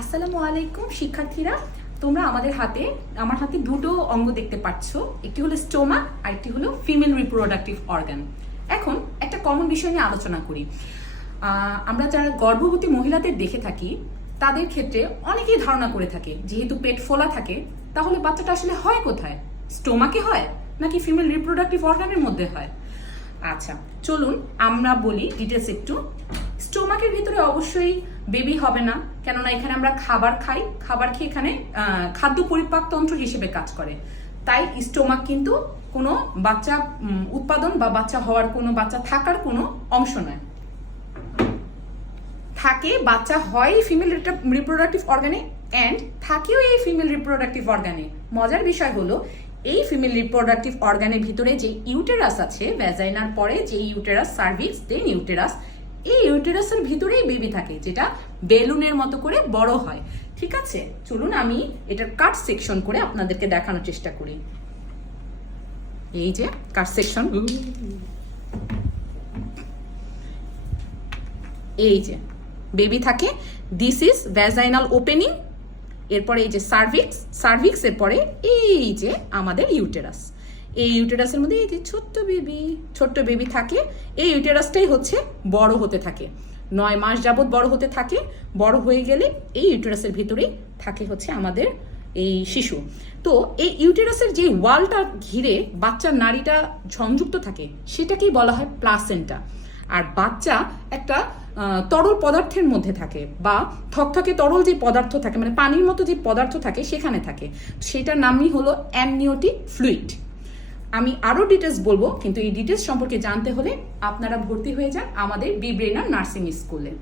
আসসালামু আলাইকুম, শিক্ষার্থীরা। তোমরা আমাদের হাতে, আমার হাতে দুটো অঙ্গ দেখতে পাচ্ছ। একটি হলো স্টোমা আর একটি হলো ফিমেল রিপ্রোডাক্টিভ অর্গান। এখন একটা কমন বিষয় নিয়ে আলোচনা করি। আমরা যারা গর্ভবতী মহিলাদের দেখে থাকি, তাদের ক্ষেত্রে অনেকেই ধারণা করে থাকে, যেহেতু পেট ফোলা থাকে, তাহলে বাচ্চাটা আসলে হয় কোথায়? স্টোমাকে হয়, নাকি ফিমেল রিপ্রোডাক্টিভ অর্গানের মধ্যে হয়? আচ্ছা চলুন আমরা বলি ডিটেলস একটু। স্টোমাকের ভিতরে অবশ্যই বেবি হবে না। কেননা এখানে আমরা খাবার খাই। খাবার খেয়ে এখানে খাদ্য পরিপাক তন্ত্র হিসেবে কাজ করে। তাই স্টোমাক কিন্তু কোনো বাচ্চা উৎপাদন বা বাচ্চা হওয়ার কোনো, বাচ্চা থাকার কোনো অংশ নয়। থাকে, বাচ্চা হয় ফিমেল রিপ্রোডাক্টিভ অর্গানে অ্যান্ড থাকেও এই ফিমেল রিপ্রোডাক্টিভ অর্গানে মজার বিষয় হলো, এই ফিমেল রিপ্রোডাক্টিভ অর্গানের ভিতরে যে ইউটেরাস আছে ভ্যাজাইনার পরে যে ইউটেরাস সার্ভিক্স দেন ইউটেরাস এই ইউটেরাসের ভিতরেই বেবি থাকে, যেটা বেলুনের মতো করে বড় হয়। ঠিক আছে? চলুন আমি এটার কাট সেকশন করে আপনাদেরকে দেখানোর চেষ্টা করি। এই যে কাট সেকশন। এই যে বেবি থাকে। দিস ইজ ভ্যাজাইনাল ওপেনিং এরপরে এই যে সার্ভিক্স সার্ভিক্স এর পরে এই যে আমাদের ইউটেরাস। এই ইউটেরাসের মধ্যে এই যে ছোট্ট বেবি ছোট্ট বেবি থাকে, এই ইউটেরাসটাই হচ্ছে বড় হতে থাকে। নয় মাস যাবত বড় হতে থাকে, বড় হয়ে গেলে এই ইউটেরাসের ভিতরেই থাকে হচ্ছে আমাদের এই শিশু। তো এই ইউটেরাসের যে ওয়ালটা ঘিরে বাচ্চার নারীটা সংযুক্ত থাকে, সেটাকেই বলা হয় প্লাসেন্টা আর বাচ্চা একটা তরল পদার্থের মধ্যে থাকে বা থকথকে তরল যে পদার্থ থাকে মানে পানির মতো যে পদার্থ থাকে, সেখানে থাকে। সেটার নামই হলো অ্যামনিওটিক ফ্লুইড আমি আরও ডিটেলস বলব, কিন্তু এই ডিটেলস সম্পর্কে জানতে হলে আপনারা ভর্তি হয়ে যান আমাদের বি ব্রেনার নার্সিং স্কুলে